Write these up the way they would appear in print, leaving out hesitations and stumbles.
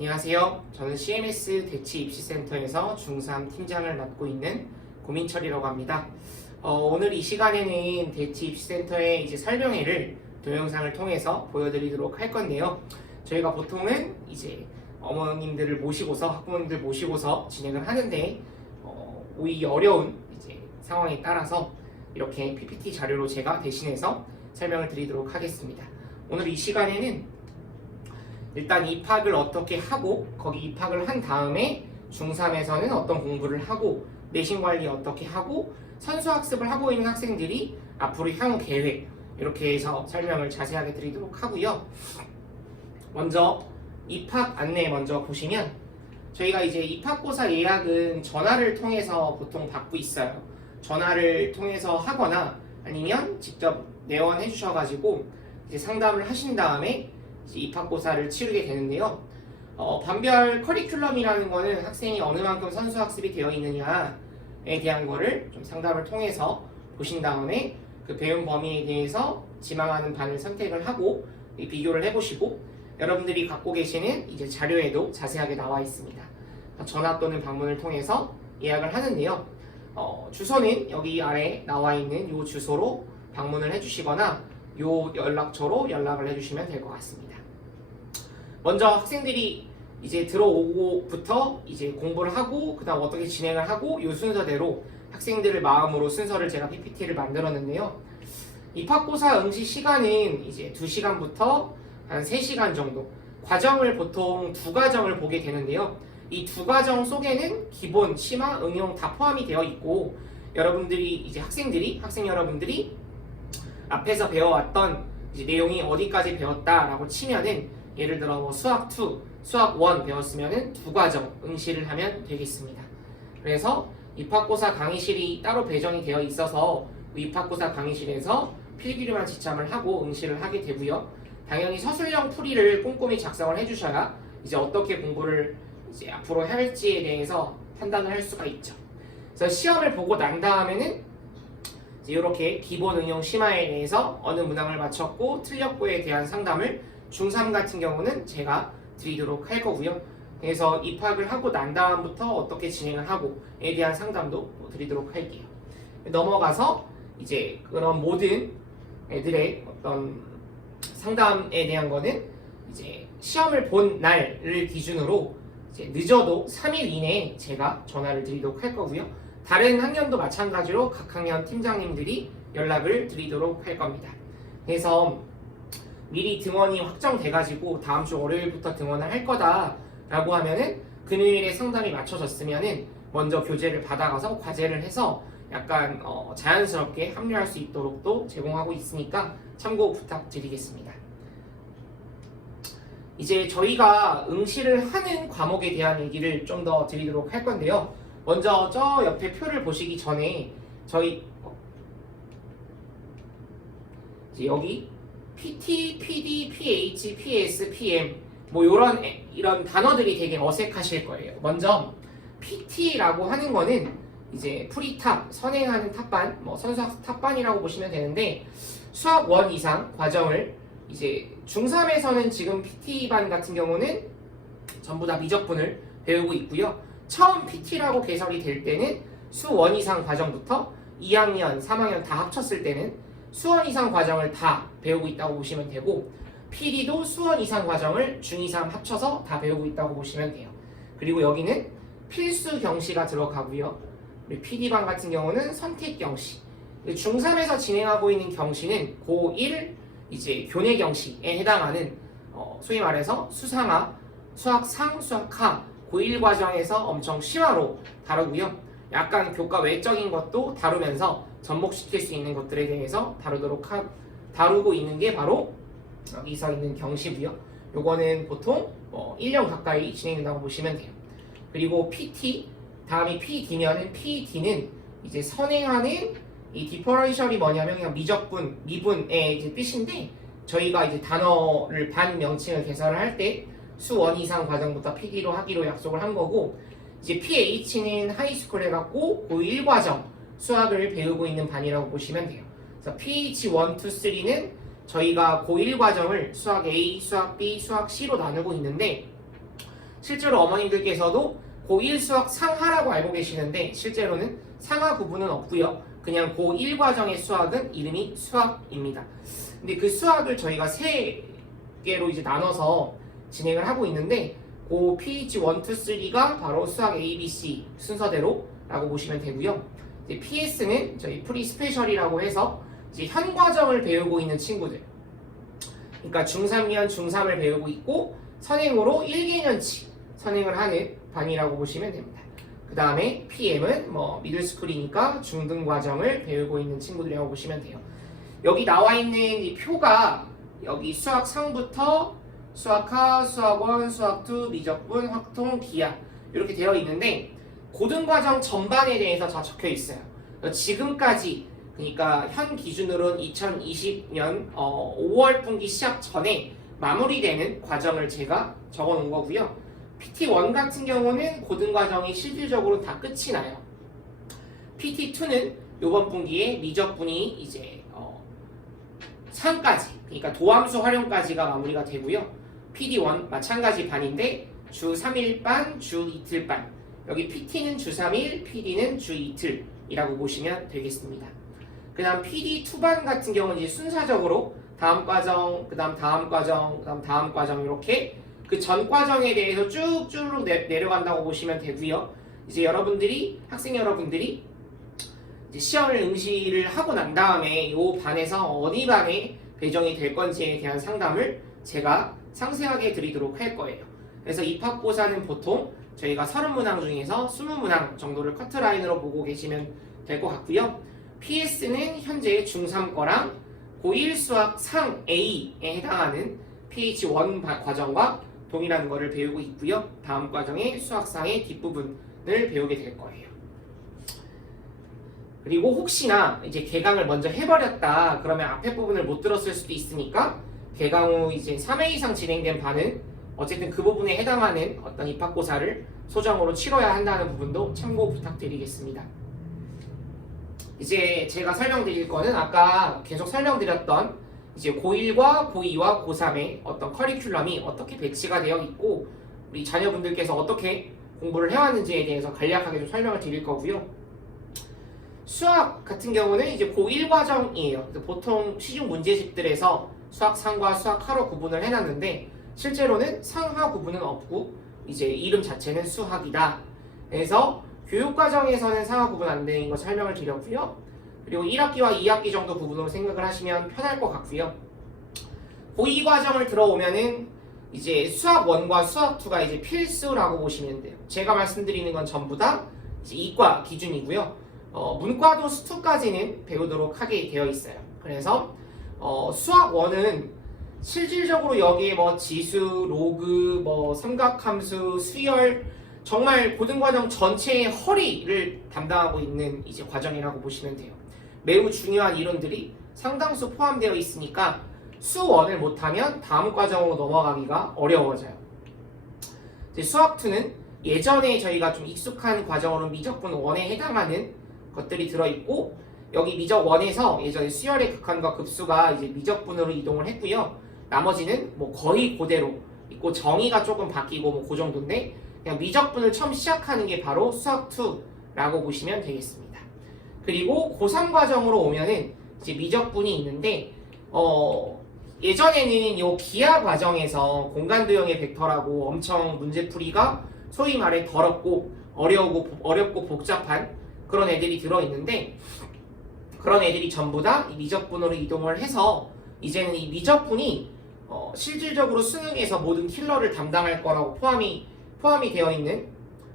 안녕하세요. 저는 CMS 대치 입시센터에서 중3 팀장을 맡고 있는 고민철이라고 합니다. 오늘 이 시간에는 대치 입시센터의 이제 설명회를 동영상을 통해서 보여드리도록 할 건데요. 저희가 보통은 이제 어머님들을 모시고서 학부모님들 모시고서 진행을 하는데 오히려 어려운 이제 상황에 따라서 이렇게 PPT 자료로 제가 대신해서 설명을 드리도록 하겠습니다. 오늘 이 시간에는 일단 입학을 어떻게 하고 거기 입학을 한 다음에 중3에서는 어떤 공부를 하고 내신 관리 어떻게 하고 선수학습을 하고 있는 학생들이 앞으로 향후 계획 이렇게 해서 설명을 자세하게 드리도록 하고요. 먼저 입학 안내 먼저 보시면 저희가 이제 입학고사 예약은 전화를 통해서 보통 받고 있어요. 전화를 통해서 하거나 아니면 직접 내원해 주셔가지고 이제 상담을 하신 다음에 입학고사를 치르게 되는데요. 반별 커리큘럼이라는 거는 학생이 어느 만큼 선수학습이 되어 있느냐에 대한 거를 좀 상담을 통해서 보신 다음에 그 배운 범위에 대해서 지망하는 반을 선택을 하고 비교를 해보시고 여러분들이 갖고 계시는 이제 자료에도 자세하게 나와 있습니다. 전화 또는 방문을 통해서 예약을 하는데요. 주소는 여기 아래 나와 있는 이 주소로 방문을 해주시거나 이 연락처로 연락을 해주시면 될 것 같습니다. 먼저 학생들이 이제 들어오고부터 이제 공부를 하고 그 다음 어떻게 진행을 하고 이 순서대로 학생들을 마음으로 순서를 제가 PPT를 만들었는데요. 입학고사 응시 시간은 이제 2시간부터 한 3시간 정도 과정을 보통 2과정을 보게 되는데요. 이 2과정 속에는 기본, 심화, 응용 다 포함이 되어 있고 여러분들이 이제 학생 여러분들이 앞에서 배워왔던 이제 내용이 어디까지 배웠다라고 치면은 예를 들어 뭐 수학 2, 수학 1 배웠으면은 2과정 응시를 하면 되겠습니다. 그래서 입학고사 강의실이 따로 배정이 되어 있어서 입학고사 강의실에서 필기류만 지참을 하고 응시를 하게 되고요. 당연히 서술형 풀이를 꼼꼼히 작성을 해주셔야 이제 어떻게 공부를 이제 앞으로 할지에 대해서 판단을 할 수가 있죠. 그래서 시험을 보고 난 다음에는 이렇게 기본 응용 심화에 대해서 어느 문항을 맞췄고 틀렸고에 대한 상담을 중3 같은 경우는 제가 드리도록 할 거고요. 그래서 입학을 하고 난 다음부터 어떻게 진행을 하고에 대한 상담도 드리도록 할게요. 넘어가서 이제 그런 모든 애들의 어떤 상담에 대한 거는 이제 시험을 본 날을 기준으로 이제 늦어도 3일 이내에 제가 전화를 드리도록 할 거고요. 다른 학년도 마찬가지로 각 학년 팀장님들이 연락을 드리도록 할 겁니다. 그래서 미리 등원이 확정돼가지고 다음 주 월요일부터 등원을 할 거다라고 하면은 금요일에 상담이 맞춰졌으면은 먼저 교재를 받아가서 과제를 해서 약간 자연스럽게 합류할 수 있도록도 제공하고 있으니까 참고 부탁드리겠습니다. 이제 저희가 응시를 하는 과목에 대한 얘기를 좀 더 드리도록 할 건데요. 먼저 저 옆에 표를 보시기 전에 저희 이제 여기 PT, PD, PH, PS, PM 뭐 이런 단어들이 되게 어색하실 거예요. 먼저 PT라고 하는 거는 이제 프리탑, 선행하는 탑반, 뭐 선수학습 탑반이라고 보시면 되는데 수학 1 이상 과정을 이제 중3에서는 지금 PT반 같은 경우는 전부 다 미적분을 배우고 있고요. 처음 PT라고 개설이 될 때는 수 1 이상 과정부터 2학년, 3학년 다 합쳤을 때는 수1 이상 과정을 다 배우고 있다고 보시면 되고 PD도 수1 이상 과정을 중2, 3 합쳐서 다 배우고 있다고 보시면 돼요. 그리고 여기는 필수 경시가 들어가고요. 우리 PD반 같은 경우는 선택 경시. 중3에서 진행하고 있는 경시는 고1 이제 교내 경시에 해당하는 소위 말해서 수상하, 수학상, 수학하 고1 과정에서 엄청 심화로 다루고요. 약간 교과 외적인 것도 다루면서 접목시킬 수 있는 것들에 대해서 다루고 있는 게 바로 여기서 있는 경시고요. 요거는 보통 1년 가까이 진행된다고 보시면 돼요. 그리고 PT, 다음이 PD면은 PD는 이제 선행하는 이 디퍼런셜이 뭐냐면 그냥 미적분, 미분의 이제 뜻인데 저희가 이제 단어를 반 명칭을 개설을 할 때 수 1 이상 과정부터 PD로 하기로 약속을 한 거고 이제 PH는 하이스쿨 해갖고 고1 과정 수학을 배우고 있는 반이라고 보시면 돼요. 그래서 PH 1, 2, 3는 저희가 고1 과정을 수학 A, 수학 B, 수학 C로 나누고 있는데 실제로 어머님들께서도 고1 수학 상하라고 알고 계시는데 실제로는 상하 구분은 없고요. 그냥 고1 과정의 수학은 이름이 수학입니다. 근데 그 수학을 저희가 세 개로 이제 나눠서 진행을 하고 있는데 고 PH 1, 2, 3가 바로 수학 A, B, C 순서대로 라고 보시면 되고요. 이제 PS는 저희 프리 스페셜이라고 해서 이제 현 과정을 배우고 있는 친구들. 그러니까 중3이면 중3을 배우고 있고 선행으로 1개년치 선행을 하는 반이라고 보시면 됩니다. 그 다음에 PM은 뭐 미들스쿨이니까 중등 과정을 배우고 있는 친구들이라고 보시면 돼요. 여기 나와 있는 이 표가 여기 수학 상부터 수학하, 수학원, 수학2, 미적분, 확통, 기하 이렇게 되어 있는데 고등과정 전반에 대해서 다 적혀 있어요. 지금까지 그러니까 현 기준으로는 2020년 5월 분기 시작 전에 마무리되는 과정을 제가 적어 놓은 거고요. PT1 같은 경우는 고등과정이 실질적으로 다 끝이 나요. PT2는 이번 분기에 미적분이 이제 3까지 그러니까 도함수 활용까지가 마무리가 되고요. PD1 마찬가지 반인데 주 3일 반, 주 이틀 반. 여기 PT는 주 3일, PD는 주 이틀이라고 보시면 되겠습니다. 그 다음 PD2반 같은 경우는 이제 순서적으로 다음 과정, 그 다음 다음 과정, 그 다음 다음 과정 이렇게 그 전 과정에 대해서 쭉쭉 내려간다고 보시면 되고요. 이제 여러분들이, 학생 여러분들이 이제 시험을 응시를 하고 난 다음에 이 반에서 어디 반에 배정이 될 건지에 대한 상담을 제가 상세하게 드리도록 할 거예요. 그래서 입학고사는 보통 저희가 30문항 중에서 20문항 정도를 커트라인으로 보고 계시면 될 것 같고요. PS는 현재 중3 거랑 고1 수학 상 A에 해당하는 PH1 과정과 동일한 거를 배우고 있고요. 다음 과정의 수학상의 뒷부분을 배우게 될 거예요. 그리고 혹시나 이제 개강을 먼저 해버렸다 그러면 앞에 부분을 못 들었을 수도 있으니까 개강 후 이제 3회 이상 진행된 반은 어쨌든 그 부분에 해당하는 어떤 입학고사를 소정으로 치러야 한다는 부분도 참고 부탁드리겠습니다. 이제 제가 설명드릴 거는 아까 계속 설명드렸던 이제 고1과 고2와 고3의 어떤 커리큘럼이 어떻게 배치가 되어 있고 우리 자녀분들께서 어떻게 공부를 해왔는지에 대해서 간략하게 좀 설명을 드릴 거고요. 수학 같은 경우는 이제 고1 과정이에요. 보통 시중 문제집들에서 수학 상과 수학 하로 구분을 해놨는데 실제로는 상하 구분은 없고 이제 이름 자체는 수학이다. 그래서 교육과정에서는 상하 구분 안 되는 거 설명을 드렸고요. 그리고 1학기와 2학기 정도 구분으로 생각을 하시면 편할 것 같고요. 고2 과정을 들어오면은 이제 수학 1과 수학 2가 이제 필수라고 보시면 돼요. 제가 말씀드리는 건 전부 다 이제 이과 기준이고요. 문과도 수2까지는 배우도록 하게 되어 있어요. 그래서 수학 1은 실질적으로 여기에 뭐 지수, 로그, 뭐 삼각함수, 수열 정말 고등과정 전체의 허리를 담당하고 있는 이제 과정이라고 보시면 돼요. 매우 중요한 이론들이 상당수 포함되어 있으니까 수1을 못하면 다음 과정으로 넘어가기가 어려워져요. 이제 수학2는 예전에 저희가 좀 익숙한 과정으로 미적분 1에 해당하는 것들이 들어있고 여기 미적 1에서 예전에 수열의 극한과 급수가 이제 미적분으로 이동을 했고요. 나머지는 뭐 거의 그대로 있고 정의가 조금 바뀌고 뭐 그 정도인데 그냥 미적분을 처음 시작하는 게 바로 수학2라고 보시면 되겠습니다. 그리고 고3 과정으로 오면은 이제 미적분이 있는데 예전에는 요 기하 과정에서 공간도형의 벡터라고 엄청 문제풀이가 소위 말해 더럽고 어렵고 복잡한 그런 애들이 들어있는데 그런 애들이 전부 다 미적분으로 이동을 해서 이제는 이 미적분이 실질적으로 수능에서 모든 킬러를 담당할 거라고 포함이 되어 있는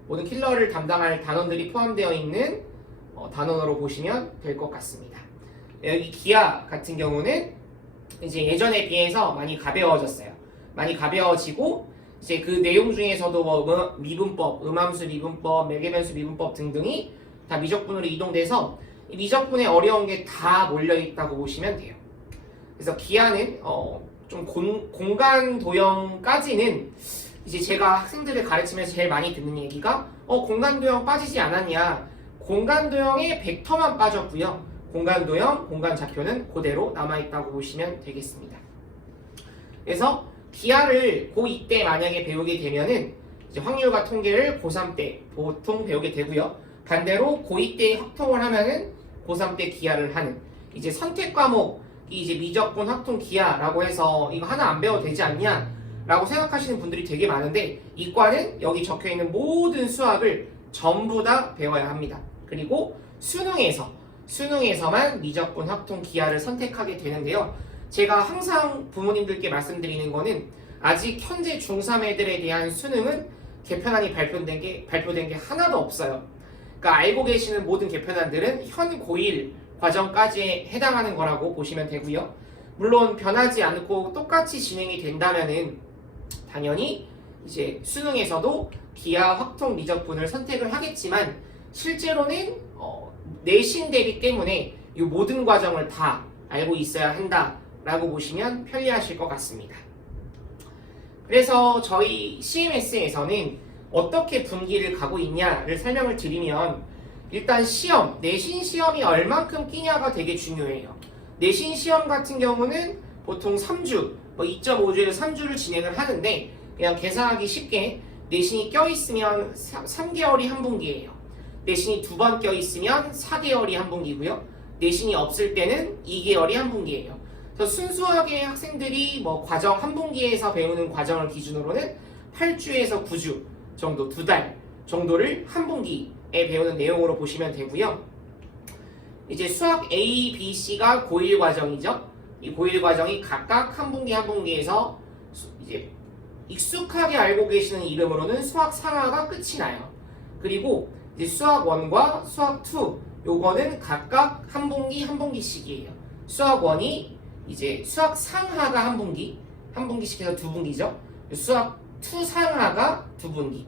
모든 킬러를 담당할 단원들이 포함되어 있는 단원으로 보시면 될 것 같습니다. 여기 기하 같은 경우는 이제 예전에 비해서 많이 가벼워졌어요. 많이 가벼워지고 이제 그 내용 중에서도 뭐 미분법, 음함수 미분법, 매개변수 미분법 등등이 다 미적분으로 이동돼서 이 미적분에 어려운 게 다 몰려 있다고 보시면 돼요. 그래서 기하는 좀 공간 도형까지는 이제 제가 학생들을 가르치면서 제일 많이 듣는 얘기가 공간 도형 빠지지 않았냐. 공간 도형의 벡터만 빠졌고요. 공간 도형, 공간 좌표는 그대로 남아있다고 보시면 되겠습니다. 그래서 기하를 고2 때 만약에 배우게 되면은 이제 확률과 통계를 고3 때 보통 배우게 되고요. 반대로 고2 때 확통을 하면은 고3 때 기하를 하는 이제 선택 과목이 이제 미적분, 확통, 기하라고 해서 이거 하나 안 배워도 되지 않냐? 라고 생각하시는 분들이 되게 많은데 이과는 여기 적혀 있는 모든 수학을 전부 다 배워야 합니다. 그리고 수능에서만 미적분, 확통, 기하를 선택하게 되는데요. 제가 항상 부모님들께 말씀드리는 거는 아직 현재 중3 애들에 대한 수능은 개편안이 발표된 게 하나도 없어요. 그러니까 알고 계시는 모든 개편안들은 현 고1 과정까지에 해당하는 거라고 보시면 되고요. 물론 변하지 않고 똑같이 진행이 된다면은 당연히 이제 수능에서도 기하, 확통, 미적분을 선택을 하겠지만 실제로는 내신 대비 때문에 이 모든 과정을 다 알고 있어야 한다라고 보시면 편리하실 것 같습니다. 그래서 저희 CMS에서는 어떻게 분기를 가고 있냐를 설명을 드리면 일단 시험, 내신 시험이 얼만큼 끼냐가 되게 중요해요. 내신 시험 같은 경우는 보통 3주, 2.5주에서 3주를 진행을 하는데 그냥 계산하기 쉽게 내신이 껴있으면 3개월이 한 분기예요. 내신이 2번 껴있으면 4개월이 한 분기고요. 내신이 없을 때는 2개월이 한 분기예요. 그래서 순수하게 학생들이 과정 한 분기에서 배우는 과정을 기준으로는 8주에서 9주 정도, 2달 정도를 한 분기에 배우는 내용으로 보시면 되고요. 이제 수학 A, B, C가 고1 과정이죠. 이 고1 과정이 각각 한 분기 한 분기에서 이제 익숙하게 알고 계시는 이름으로는 수학 상하가 끝이 나요. 그리고 이제 수학 1과 수학 2 요거는 각각 한 분기 한 분기씩이에요. 수학 1이 이제 수학 상하가 한 분기씩 해서 두 분기죠. 수학 2 상하가 두 분기.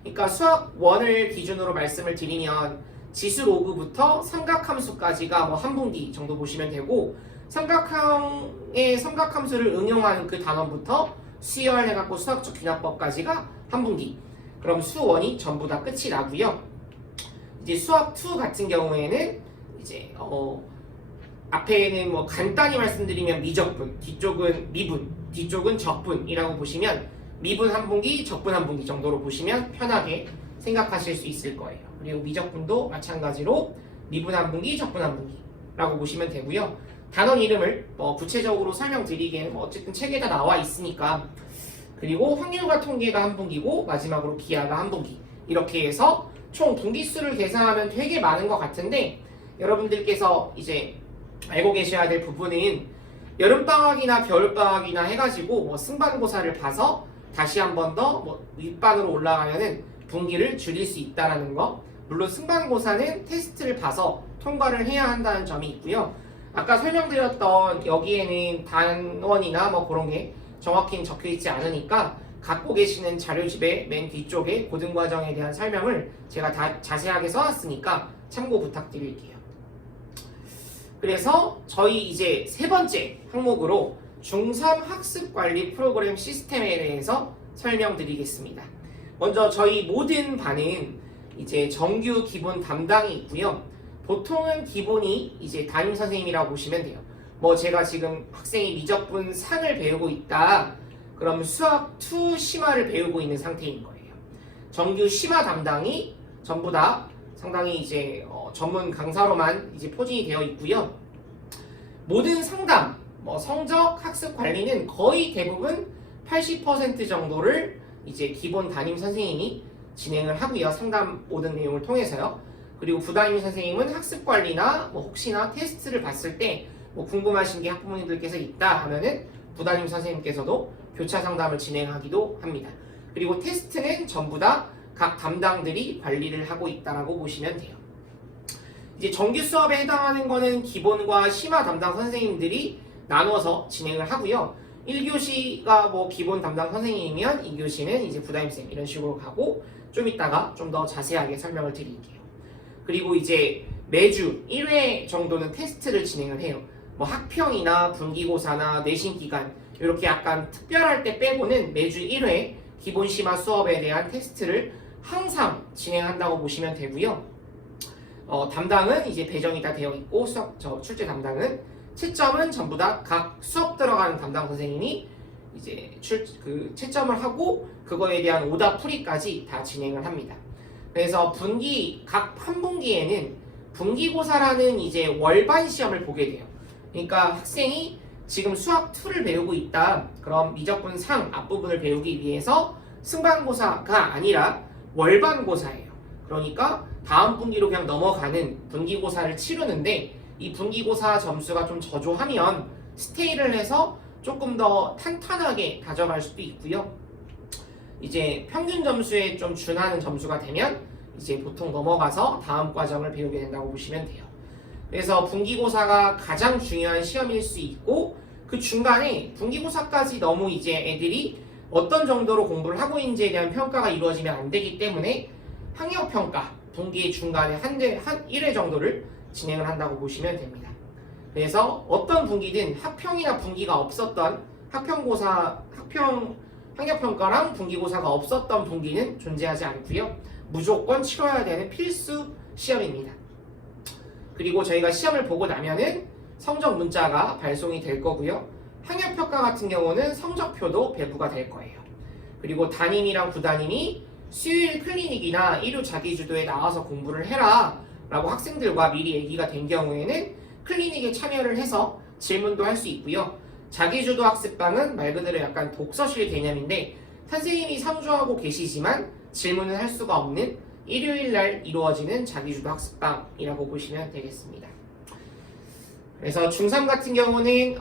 그러니까 수학 1을 기준으로 말씀을 드리면 지수 로그부터 삼각함수까지가 한 분기 정도 보시면 되고 삼각형의 삼각함수를 응용하는 그 단원부터 수열해갖고 수학적 귀납법까지가 한 분기. 그럼 수 1이 전부 다 끝이 나고요. 이제 수학 2 같은 경우에는 이제 앞에는 간단히 말씀드리면 미적분, 뒤쪽은 미분, 뒤쪽은 적분이라고 보시면 미분 한 분기, 적분 한 분기 정도로 보시면 편하게 생각하실 수 있을 거예요. 그리고 미적분도 마찬가지로 미분 한 분기, 적분 한 분기라고 보시면 되고요. 단원 이름을 구체적으로 설명드리기에는 어쨌든 책에다 나와 있으니까. 그리고 확률과 통계가 한 분기고 마지막으로 기하가 한 분기. 이렇게 해서 총 분기수를 계산하면 되게 많은 것 같은데 여러분들께서 이제 알고 계셔야 될 부분은 여름방학이나 겨울방학이나 해가지고 승반고사를 봐서 다시 한 번 더 윗반으로 올라가면은 분기를 줄일 수 있다는 거. 물론 승반고사는 테스트를 봐서 통과를 해야 한다는 점이 있고요. 아까 설명드렸던 여기에는 단원이나 그런 게 정확히 적혀 있지 않으니까 갖고 계시는 자료집의 맨 뒤쪽에 고등과정에 대한 설명을 제가 다 자세하게 써놨으니까 참고 부탁드릴게요. 그래서 저희 이제 세 번째 항목으로 중3 학습관리 프로그램 시스템에 대해서 설명드리겠습니다. 먼저 저희 모든 반은 이제 정규 기본 담당이 있고요. 보통은 기본이 이제 담임 선생님이라고 보시면 돼요. 제가 지금 학생이 미적분 상을 배우고 있다. 그럼 수학 2 심화를 배우고 있는 상태인 거예요. 정규 심화 담당이 전부 다 상당히 이제 전문 강사로만 이제 포진이 되어 있고요. 모든 상담, 성적, 학습 관리는 거의 대부분 80% 정도를 이제 기본 담임 선생님이 진행을 하고요. 상담 모든 내용을 통해서요. 그리고 부담임 선생님은 학습 관리나 혹시나 테스트를 봤을 때 궁금하신 게 학부모님들께서 있다 하면은 부담임 선생님께서도 교차 상담을 진행하기도 합니다. 그리고 테스트는 전부 다 각 담당들이 관리를 하고 있다라고 보시면 돼요. 이제 정규 수업에 해당하는 거는 기본과 심화 담당 선생님들이 나눠서 진행을 하고요. 1교시가 기본 담당 선생님이면 2교시는 이제 부담임쌤 이런 식으로 가고 좀 이따가 좀 더 자세하게 설명을 드릴게요. 그리고 이제 매주 1회 정도는 테스트를 진행을 해요. 학평이나 분기고사나 내신 기간 이렇게 약간 특별할 때 빼고는 매주 1회 기본 심화 수업에 대한 테스트를 항상 진행한다고 보시면 되고요. 담당은 이제 배정이 다 되어 있고 출제 담당은 채점은 전부 다 각 수업 들어가는 담당 선생님이 이제 채점을 하고 그거에 대한 오답 풀이까지 다 진행을 합니다. 그래서 각 한 분기에는 분기고사라는 이제 월반 시험을 보게 돼요. 그러니까 학생이 지금 수학 2를 배우고 있다. 그럼 미적분 3 앞부분을 배우기 위해서 승반고사가 아니라 월반고사예요. 그러니까 다음 분기로 그냥 넘어가는 분기고사를 치르는데 이 분기고사 점수가 좀 저조하면 스테이를 해서 조금 더 탄탄하게 가져갈 수도 있고요. 이제 평균 점수에 좀 준하는 점수가 되면 이제 보통 넘어가서 다음 과정을 배우게 된다고 보시면 돼요. 그래서 분기고사가 가장 중요한 시험일 수 있고 그 중간에 분기고사까지 너무 이제 애들이 어떤 정도로 공부를 하고 있는지에 대한 평가가 이루어지면 안 되기 때문에 학력평가 분기 중간에 한 1회 정도를 진행을 한다고 보시면 됩니다. 그래서 어떤 분기든 학평이나 분기가 없었던 학력평가랑 분기고사가 없었던 분기는 존재하지 않고요. 무조건 치러야 되는 필수 시험입니다. 그리고 저희가 시험을 보고 나면은 성적 문자가 발송이 될 거고요. 학력평가 같은 경우는 성적표도 배부가 될 거예요. 그리고 담임이랑 부담임이 수요일 클리닉이나 일요 자기주도에 나와서 공부를 해라 라고 학생들과 미리 얘기가 된 경우에는 클리닉에 참여를 해서 질문도 할 수 있고요. 자기주도 학습방은 말 그대로 약간 독서실 개념인데 선생님이 상주하고 계시지만 질문을 할 수가 없는 일요일날 이루어지는 자기주도 학습방이라고 보시면 되겠습니다. 그래서 중3 같은 경우는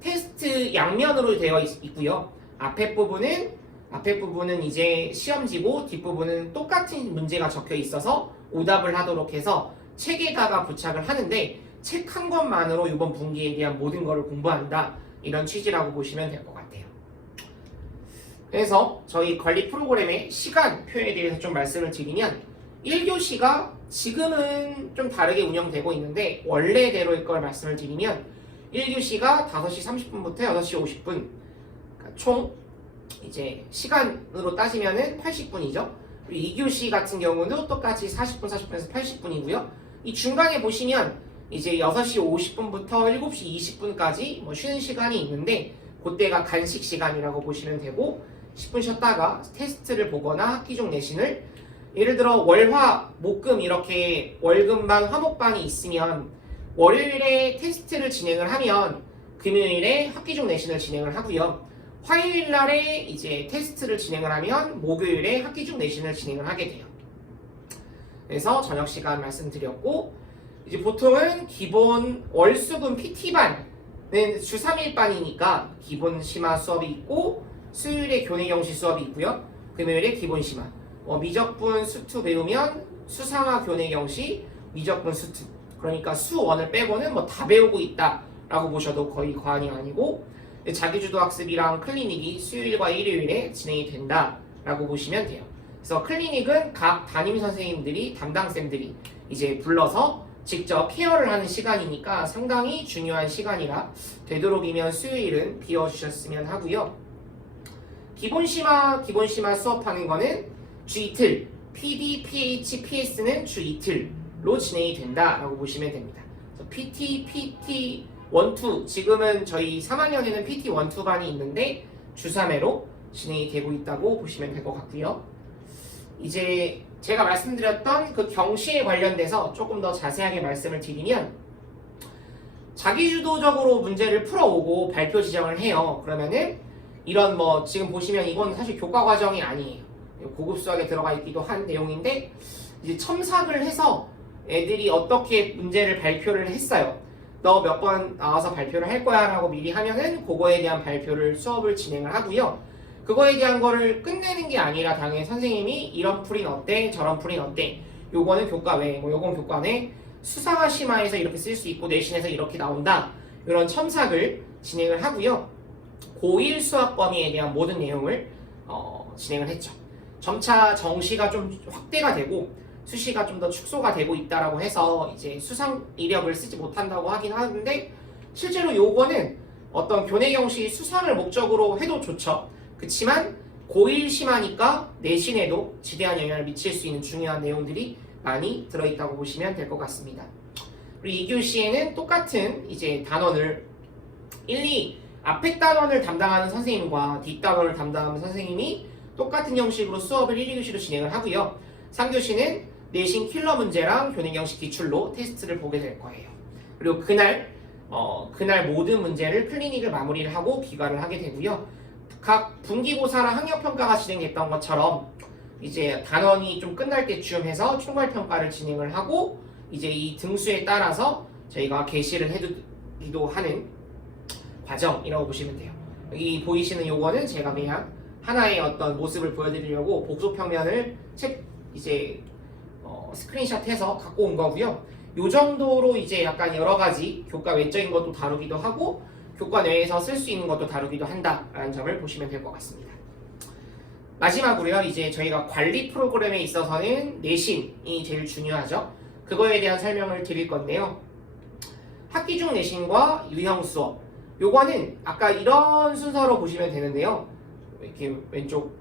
테스트 양면으로 되어 있고요. 앞에 부분은 이제 시험지고 뒷부분은 똑같은 문제가 적혀 있어서 오답을 하도록 해서 책에다가 부착을 하는데 책 한 권만으로 이번 분기에 대한 모든 것을 공부한다. 이런 취지라고 보시면 될 것 같아요. 그래서 저희 관리 프로그램의 시간표에 대해서 좀 말씀을 드리면 1교시가 지금은 좀 다르게 운영되고 있는데 원래대로일 걸 말씀을 드리면 1교시가 5시 30분부터 6시 50분 그러니까 총 이제 시간으로 따지면은 80분이죠. 그리고 2교시 같은 경우는 똑같이 40분에서 80분이고요. 이 중간에 보시면 이제 6시 50분부터 7시 20분까지 뭐 쉬는 시간이 있는데 그때가 간식 시간이라고 보시면 되고 10분 쉬었다가 테스트를 보거나 학기 중 내신을 예를 들어 월화 목금 이렇게 월금반 화목반이 있으면 월요일에 테스트를 진행을 하면 금요일에 학기 중 내신을 진행을 하고요. 화요일 날에 이제 테스트를 진행을 하면 목요일에 학기 중 내신을 진행을 하게 돼요. 그래서 저녁 시간 말씀드렸고 이제 보통은 기본 월수금 PT반은 주 3일반이니까 기본 심화 수업이 있고 수요일에 교내 경시 수업이 있고요. 금요일에 기본 심화. 미적분 수2 배우면 수상화 교내 경시, 미적분 수2. 그러니까 수1을 빼고는 뭐 다 배우고 있다라고 보셔도 거의 과언이 아니고 자기주도 학습이랑 클리닉이 수요일과 일요일에 진행이 된다라고 보시면 돼요. 그래서 클리닉은 각 담임 선생님들이 담당쌤들이 이제 불러서 직접 케어를 하는 시간이니까 상당히 중요한 시간이라 되도록이면 수요일은 비워주셨으면 하고요. 기본 심화 수업하는 거는 주 이틀, PD, PH, PS는 주 이틀로 진행이 된다라고 보시면 됩니다. 그래서 PT, PT 1, 2 지금은 저희 3학년에는 PT 1, 2반이 있는데 주 3회로 진행이 되고 있다고 보시면 될 것 같고요. 이제 제가 말씀드렸던 그 경시에 관련돼서 조금 더 자세하게 말씀을 드리면 자기주도적으로 문제를 풀어오고 발표 지정을 해요. 그러면은 이런 뭐 지금 보시면 이건 사실 교과 과정이 아니에요. 고급 수학에 들어가 있기도 한 내용인데 이제 첨삭을 해서 애들이 어떻게 문제를 발표를 했어요. 너 몇 번 나와서 발표를 할 거야 라고 미리 하면은 그거에 대한 발표를 수업을 진행을 하고요. 그거에 대한 거를 끝내는 게 아니라 당연히 선생님이 이런 풀이는 어때? 저런 풀이는 어때? 요거는 교과 외, 뭐 요건 교과 내 수상화 심화에서 이렇게 쓸 수 있고 내신에서 이렇게 나온다. 이런 첨삭을 진행을 하고요. 고1 수학 범위에 대한 모든 내용을 진행을 했죠. 점차 정시가 좀 확대가 되고 수시가 좀 더 축소가 되고 있다라고 해서 이제 수상 이력을 쓰지 못한다고 하긴 하는데 실제로 요거는 어떤 교내 경시 수상을 목적으로 해도 좋죠. 그치만 고1 심하니까 내신에도 지대한 영향을 미칠 수 있는 중요한 내용들이 많이 들어있다고 보시면 될 것 같습니다. 그리고 2교시에는 똑같은 이제 단원을 앞에 단원을 담당하는 선생님과 뒷 단원을 담당하는 선생님이 똑같은 형식으로 수업을 1, 2교시로 진행을 하고요. 3교시는 내신 킬러 문제랑 교내 형식 기출로 테스트를 보게 될 거예요. 그리고 그날 모든 문제를 클리닉을 마무리를 하고 귀가를 하게 되고요. 각 분기고사랑 학력평가가 진행됐던 것처럼 이제 단원이 좀 끝날 때쯤 해서 총괄평가를 진행을 하고 이제 이 등수에 따라서 저희가 게시를 해두기도 하는 과정이라고 보시면 돼요. 여기 보이시는 요거는 제가 그냥 하나의 어떤 모습을 보여드리려고 복소평면을 스크린샷해서 갖고 온 거고요. 요 정도로 이제 약간 여러 가지 교과 외적인 것도 다루기도 하고 교과 내에서 쓸 수 있는 것도 다루기도 한다라는 점을 보시면 될 것 같습니다. 마지막으로요, 이제 저희가 관리 프로그램에 있어서는 내신이 제일 중요하죠. 그거에 대한 설명을 드릴 건데요. 학기 중 내신과 유형 수업. 요거는 아까 이런 순서로 보시면 되는데요. 이렇게 왼쪽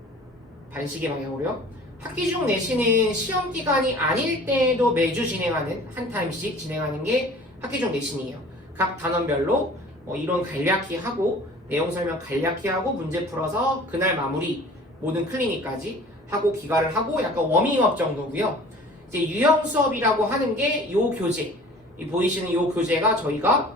반시계 방향으로요. 학기 중 내신은 시험 기간이 아닐 때도 매주 진행하는 한 타임씩 진행하는 게 학기 중 내신이에요. 각 단원별로 이론 간략히 하고 내용 설명 간략히 하고 문제 풀어서 그날 마무리 모든 클리닉까지 하고 귀가를 하고 약간 워밍업 정도고요. 이제 유형 수업이라고 하는 게 요 교재, 이 보이시는 요 교재가 저희가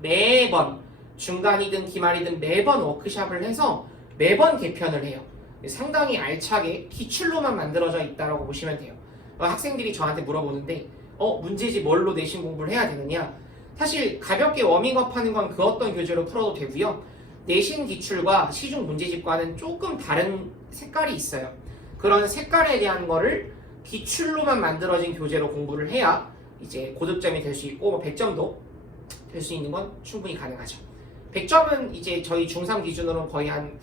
매번 중간이든 기말이든 매번 워크샵을 해서 매번 개편을 해요. 상당히 알차게 기출로만 만들어져 있다고 보시면 돼요. 학생들이 저한테 물어보는데 문제집 뭘로 내신 공부를 해야 되느냐? 사실 가볍게 워밍업 하는 건 그 어떤 교재로 풀어도 되고요. 내신 기출과 시중 문제집과는 조금 다른 색깔이 있어요. 그런 색깔에 대한 거를 기출로만 만들어진 교재로 공부를 해야 이제 고득점이 될 수 있고 100점도 될 수 있는 건 충분히 가능하죠. 100점은 이제 저희 중3 기준으로는 거의 한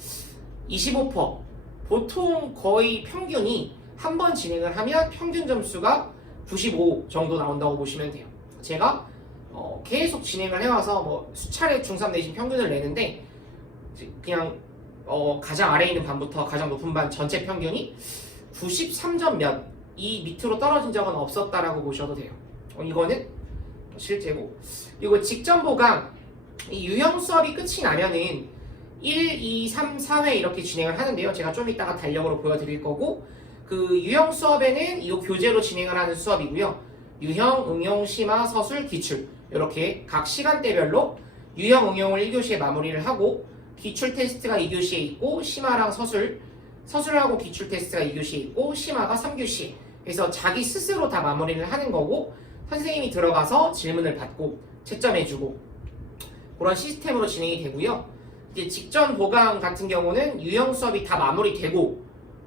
25%, 보통 거의 평균이 한 번 진행을 하면 평균 점수가 95 정도 나온다고 보시면 돼요. 제가 계속 진행을 해와서 수차례 중3 내신 평균을 내는데 그냥 가장 아래에 있는 반부터 가장 높은 반 전체 평균이 93점 몇 이 밑으로 떨어진 적은 없었다라고 보셔도 돼요. 이거는 실제고. 이거 직전 보강 이 유형 수업이 끝이 나면은 1, 2, 3, 4회 이렇게 진행을 하는데요. 제가 좀 이따가 달력으로 보여드릴 거고 그 유형 수업에는 이 교재로 진행을 하는 수업이고요. 유형, 응용, 심화, 서술, 기출 이렇게 각 시간대별로 유형, 응용을 1교시에 마무리를 하고 기출 테스트가 2교시에 있고 심화랑 서술하고 기출 테스트가 2교시에 있고 심화가 3교시에 그래서 자기 스스로 다 마무리를 하는 거고 선생님이 들어가서 질문을 받고 채점해주고 그런 시스템으로 진행이 되고요. 이제 직전 보강 같은 경우는 유형 수업이 다 마무리되고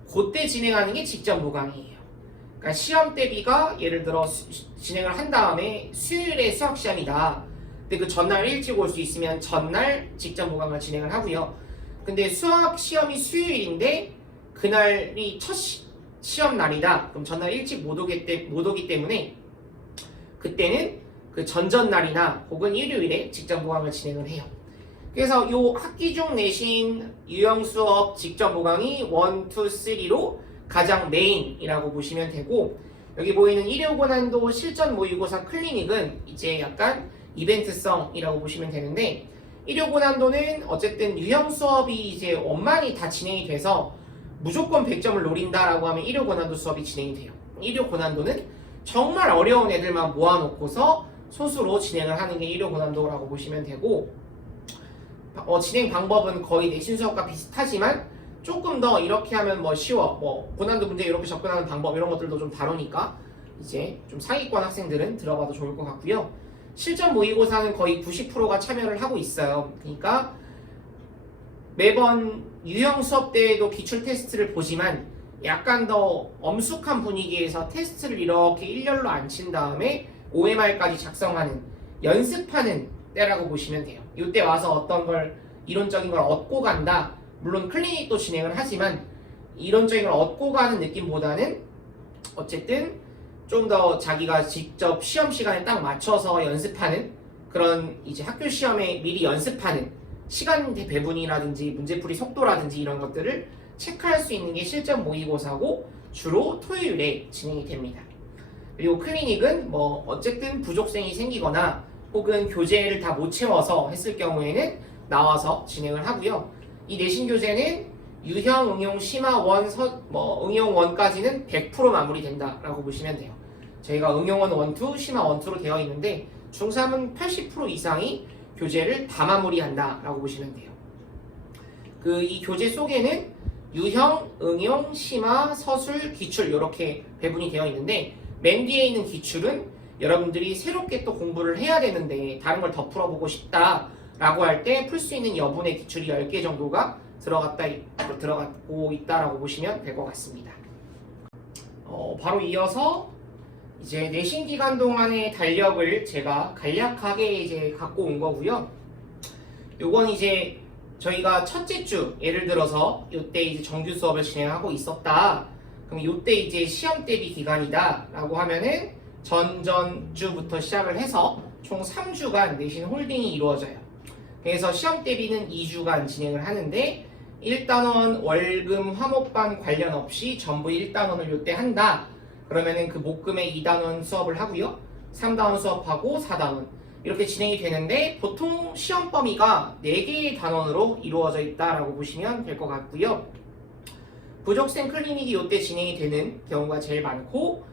그때 진행하는 게 직전 보강이에요. 그러니까 시험 대비가 예를 들어 진행을 한 다음에 수요일에 수학 시험이다. 근데 그 전날 일찍 올 수 있으면 전날 직전 보강을 진행을 하고요. 근데 수학 시험이 수요일인데 그날이 첫 시험 날이다. 그럼 전날 일찍 못 오기 때문에 그때는 그 전전날이나 혹은 일요일에 직전 보강을 진행을 해요. 그래서 요 학기 중 내신 유형 수업 직전 보강이 1, 2, 3로 가장 메인이라고 보시면 되고 여기 보이는 일요고난도 실전 모의고사 클리닉은 이제 약간 이벤트성이라고 보시면 되는데 일요고난도는 어쨌든 유형 수업이 이제 원만히 다 진행이 돼서 무조건 100점을 노린다라고 하면 일요고난도 수업이 진행이 돼요. 일요고난도는 정말 어려운 애들만 모아놓고서 소수로 진행을 하는 게 일요고난도라고 보시면 되고 진행 방법은 거의 내신 수업과 비슷하지만 조금 더 이렇게 하면 쉬워 고난도 문제 이렇게 접근하는 방법 이런 것들도 좀 다루니까 이제 좀 상위권 학생들은 들어봐도 좋을 것 같고요. 실전 모의고사는 거의 90%가 참여를 하고 있어요. 그러니까 매번 유형 수업 때에도 기출 테스트를 보지만 약간 더 엄숙한 분위기에서 테스트를 이렇게 일렬로 앉힌 다음에 OMR까지 작성하는 연습하는 때라고 보시면 돼요. 이때 와서 어떤 걸 이론적인 걸 얻고 간다. 물론 클리닉도 진행을 하지만 이론적인 걸 얻고 가는 느낌보다는 어쨌든 좀 더 자기가 직접 시험 시간에 딱 맞춰서 연습하는 그런 이제 학교 시험에 미리 연습하는 시간 배분이라든지 문제풀이 속도라든지 이런 것들을 체크할 수 있는 게 실전 모의고사고 주로 토요일에 진행이 됩니다. 그리고 클리닉은 어쨌든 부족생이 생기거나 혹은 교재를 다 못 채워서 했을 경우에는 나와서 진행을 하고요. 이 내신 교재는 유형, 응용, 심화, 원, 응용 1까지는 100% 마무리된다라고 보시면 돼요. 저희가 응용은 1, 2, 심화 1, 2로 되어 있는데 중3은 80% 이상이 교재를 다 마무리한다라고 보시면 돼요. 이 교재 속에는 유형, 응용, 심화, 서술, 기출 이렇게 배분이 되어 있는데 맨 뒤에 있는 기출은 여러분들이 새롭게 또 공부를 해야 되는데 다른 걸 더 풀어보고 싶다라고 할 때 풀 수 있는 여분의 기출이 10개 정도가 들어가고 있다라고 보시면 될 것 같습니다. 바로 이어서 이제 내신 기간 동안의 달력을 제가 간략하게 이제 갖고 온 거고요. 요건 이제 저희가 첫째 주 예를 들어서 요때 이제 정규 수업을 진행하고 있었다. 그럼 요때 이제 시험 대비 기간이다라고 하면은 전전주부터 시작을 해서 총 3주간 내신 홀딩이 이루어져요. 그래서 시험 대비는 2주간 진행을 하는데 1단원 월금 화목반 관련 없이 전부 1단원을 요때 한다. 그러면은 그 목금에 2단원 수업을 하고요. 3단원 수업하고 4단원 이렇게 진행이 되는데 보통 시험 범위가 4개의 단원으로 이루어져 있다라고 보시면 될 것 같고요. 부족생 클리닉이 요때 진행이 되는 경우가 제일 많고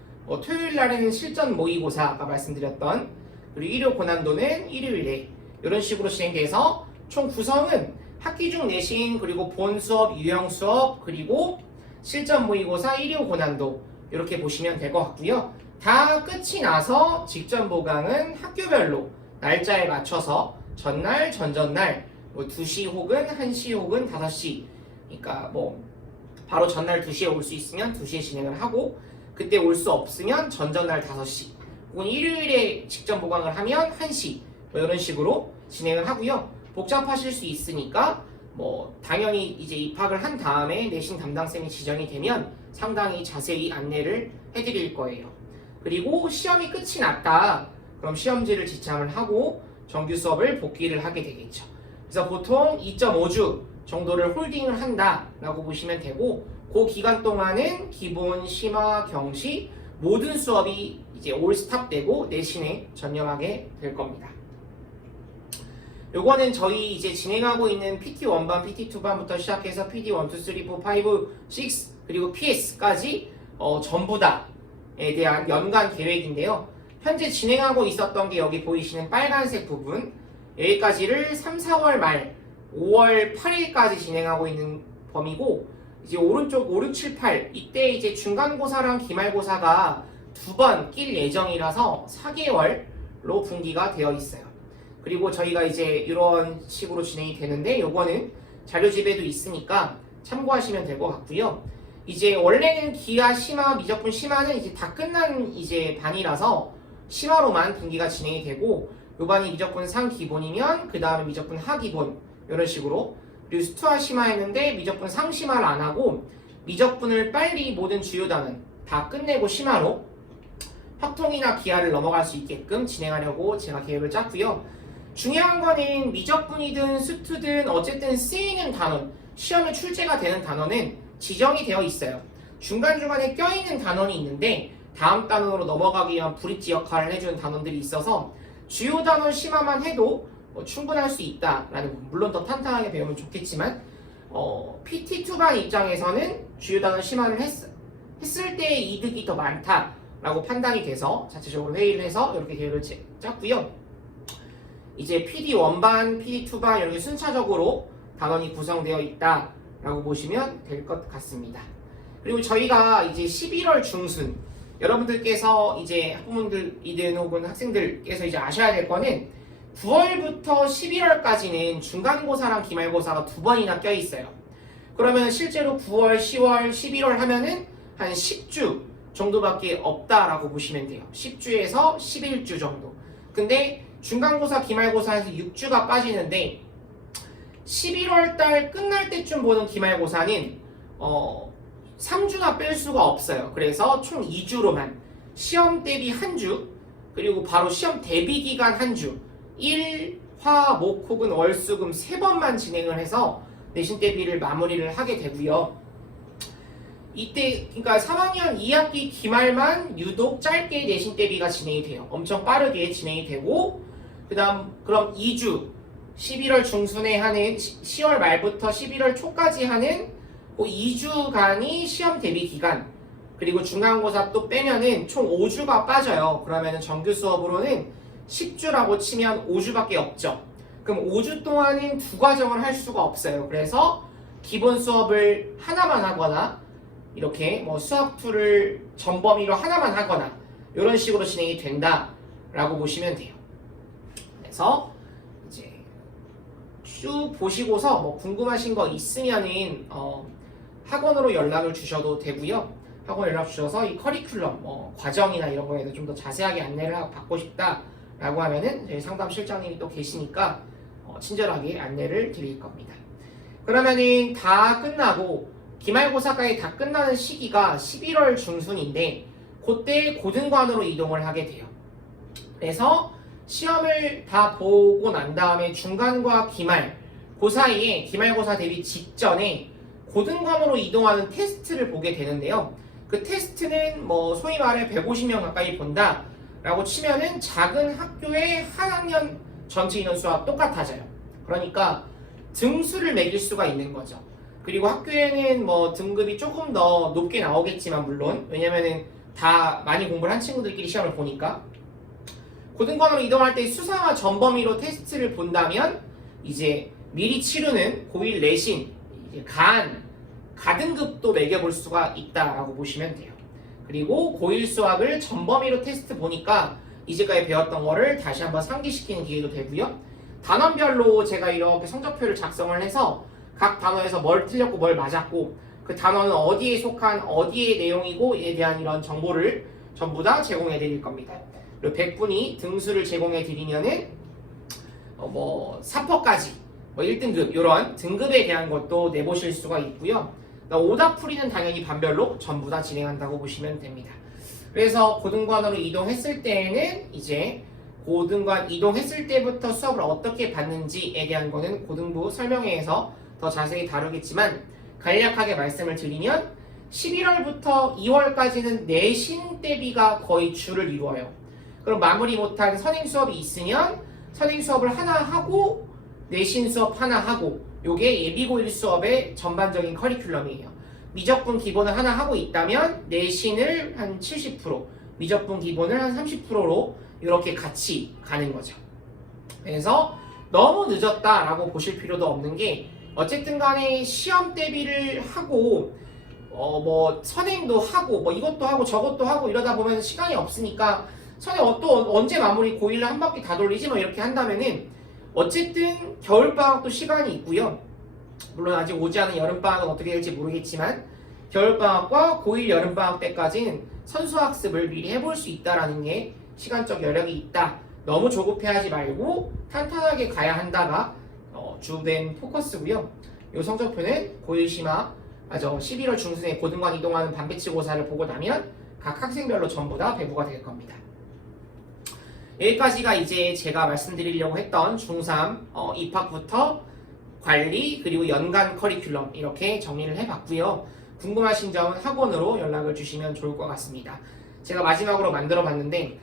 토요일 날에는 실전 모의고사 아까 말씀드렸던 그리고 일요 고난도는 일요일에 이런 식으로 진행돼서 총 구성은 학기 중 내신 그리고 본 수업, 유형 수업 그리고 실전 모의고사, 일요 고난도 이렇게 보시면 될 것 같고요. 다 끝이 나서 직전 보강은 학교별로 날짜에 맞춰서 전날, 전전날 2시 혹은 1시 혹은 5시 그러니까 바로 전날 2시에 올 수 있으면 2시에 진행을 하고 그때 올 수 없으면 전전날 5시 혹은 일요일에 직전 보강을 하면 1시 이런 식으로 진행을 하고요. 복잡하실 수 있으니까 당연히 이제 입학을 한 다음에 내신 담당쌤이 지정이 되면 상당히 자세히 안내를 해드릴 거예요. 그리고 시험이 끝이 났다. 그럼 시험지를 지참을 하고 정규 수업을 복귀를 하게 되겠죠. 그래서 보통 2.5주 정도를 홀딩을 한다라고 보시면 되고 그 기간 동안은 기본, 심화, 경시 모든 수업이 이제 올 스탑되고 내신에 전념하게 될 겁니다. 요거는 저희 이제 진행하고 있는 PT 1반, PT 2반부터 시작해서 PD 1, 2, 3, 4, 5, 6 그리고 PS까지 전부 다에 대한 연간 계획인데요. 현재 진행하고 있었던 게 여기 보이시는 빨간색 부분 여기까지를 3, 4월 말 5월 8일까지 진행하고 있는 범위고 이제 오른쪽 5, 6, 7, 8 이때 이제 중간고사랑 기말고사가 2번 낄 예정이라서 4개월로 분기가 되어 있어요. 그리고 저희가 이제 이런 식으로 진행이 되는데 요거는 자료집에도 있으니까 참고하시면 될 것 같고요. 이제 원래는 기하, 심화, 미적분, 심화는 이제 다 끝난 이제 반이라서 심화로만 분기가 진행이 되고 요 반이 미적분 상기본이면 그 다음에 미적분 하기본 이런 식으로 그리고 수투와 심화했는데 미적분 상심화를 안 하고 미적분을 빨리 모든 주요 단원 다 끝내고 심화로 확통이나 기하를 넘어갈 수 있게끔 진행하려고 제가 계획을 짰고요. 중요한 거는 미적분이든 수투든 어쨌든 쓰이는 단원, 시험에 출제가 되는 단원은 지정이 되어 있어요. 중간중간에 껴있는 단원이 있는데 다음 단원으로 넘어가기 위한 브릿지 역할을 해주는 단원들이 있어서 주요 단원 심화만 해도 충분할 수 있다라는 부분. 물론 더 탄탄하게 배우면 좋겠지만 PT2반 입장에서는 주요 단원 심화를 했을 때의 이득이 더 많다라고 판단이 돼서 자체적으로 회의를 해서 이렇게 계획을 짰고요. 이제 PD1반, PD2반 이렇게 순차적으로 단원이 구성되어 있다라고 보시면 될 것 같습니다. 그리고 저희가 이제 11월 중순 여러분들께서 이제 학부모님들이든 혹은 학생들께서 이제 아셔야 될 거는 9월부터 11월까지는 중간고사랑 기말고사가 2번이나 껴있어요. 그러면 실제로 9월, 10월, 11월 하면은 한 10주 정도밖에 없다라고 보시면 돼요. 10주에서 11주 정도. 근데 중간고사, 기말고사에서 6주가 빠지는데 11월 달 끝날 때쯤 보는 기말고사는 3주나 뺄 수가 없어요. 그래서 총 2주로만 시험 대비 1주 그리고 바로 시험 대비 기간 1주 1, 화, 목 혹은 월, 수, 금 3번만 진행을 해서 내신 대비를 마무리를 하게 되고요. 이때 그러니까 3학년 2학기 기말만 유독 짧게 내신 대비가 진행이 돼요. 엄청 빠르게 진행이 되고 그럼 2주 11월 중순에 하는 10월 말부터 11월 초까지 하는 2주간이 시험 대비 기간, 그리고 중간고사 또 빼면은 총 5주가 빠져요. 그러면은 정규 수업으로는 10주라고 치면 5주밖에 없죠. 그럼 5주 동안은 두 과정을 할 수가 없어요. 그래서 기본 수업을 하나만 하거나 이렇게 뭐 수학 2를 전범위로 하나만 하거나 이런 식으로 진행이 된다라고 보시면 돼요. 그래서 이제 쭉 보시고서 뭐 궁금하신 거 있으면은 학원으로 연락을 주셔도 되고요. 학원 연락 주셔서 이 커리큘럼 과정이나 이런 거에 대해서 좀 더 자세하게 안내를 받고 싶다라고 하면은 저희 상담 실장님이 또 계시니까 친절하게 안내를 드릴 겁니다. 그러면은 다 끝나고 기말고사까지 다 끝나는 시기가 11월 중순인데 그때 고등관으로 이동을 하게 돼요. 그래서 시험을 다 보고 난 다음에 중간과 기말, 그 사이에 기말고사 대비 직전에 고등관으로 이동하는 테스트를 보게 되는데요. 그 테스트는 뭐 소위 말해 150명 가까이 본다라고 치면은 작은 학교의 한 학년 전체 인원수와 똑같아져요. 그러니까 등수를 매길 수가 있는 거죠. 그리고 학교에는 뭐 등급이 조금 더 높게 나오겠지만 물론 왜냐면은 다 많이 공부를 한 친구들끼리 시험을 보니까 고등관으로 이동할 때 수상화 전범위로 테스트를 본다면 이제 미리 치르는 고1 내신, 이제 가등급도 매겨볼 수가 있다라고 보시면 돼요. 그리고 고1 수학을 전범위로 테스트 보니까 이제까지 배웠던 거를 다시 한번 상기시키는 기회도 되고요. 단원별로 제가 이렇게 성적표를 작성을 해서 각 단원에서 뭘 틀렸고 뭘 맞았고 그 단원은 어디에 속한 어디의 내용이고에 대한 이런 정보를 전부 다 제공해 드릴 겁니다. 그리고 100분이 등수를 제공해 드리면은 뭐 4퍼까지 1등급 이런 등급에 대한 것도 내보실 수가 있고요. 오답풀이는 당연히 반별로 전부 다 진행한다고 보시면 됩니다. 그래서 고등관으로 이동했을 때에는 이제 고등관 이동했을 때부터 수업을 어떻게 받는지에 대한 거는 고등부 설명회에서 더 자세히 다루겠지만 간략하게 말씀을 드리면 11월부터 2월까지는 내신 대비가 거의 주를 이루어요. 그럼 마무리 못한 선행 수업이 있으면 선행 수업을 하나 하고 내신 수업 하나 하고 요게 예비고1 수업의 전반적인 커리큘럼이에요. 미적분 기본을 하나 하고 있다면 내신을 한 70%, 미적분 기본을 한 30%로 이렇게 같이 가는 거죠. 그래서 너무 늦었다라고 보실 필요도 없는 게 어쨌든 간에 시험 대비를 하고 뭐 선행도 하고 뭐 이것도 하고 저것도 하고 이러다 보면 시간이 없으니까 선행 또 언제 마무리 고1을 한 바퀴 다 돌리지 뭐 이렇게 한다면은 어쨌든 겨울방학도 시간이 있고요. 물론 아직 오지 않은 여름방학은 어떻게 될지 모르겠지만 겨울방학과 고1 여름방학 때까지는 선수학습을 미리 해볼 수 있다라는 게 시간적 여력이 있다. 너무 조급해하지 말고 탄탄하게 가야 한다가 주된 포커스고요. 이 성적표는 고1 심화 11월 중순에 고등관 이동하는 반배치고사를 보고 나면 각 학생별로 전부 다 배부가 될 겁니다. 여기까지가 이제 제가 말씀드리려고 했던 중3 입학부터 관리 그리고 연간 커리큘럼 이렇게 정리를 해봤고요. 궁금하신 점은 학원으로 연락을 주시면 좋을 것 같습니다. 제가 마지막으로 만들어 봤는데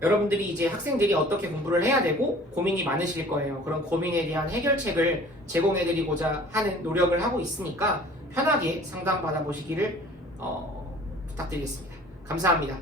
여러분들이 이제 학생들이 어떻게 공부를 해야 되고 고민이 많으실 거예요. 그런 고민에 대한 해결책을 제공해 드리고자 하는 노력을 하고 있으니까 편하게 상담받아 보시기를 부탁드리겠습니다. 감사합니다.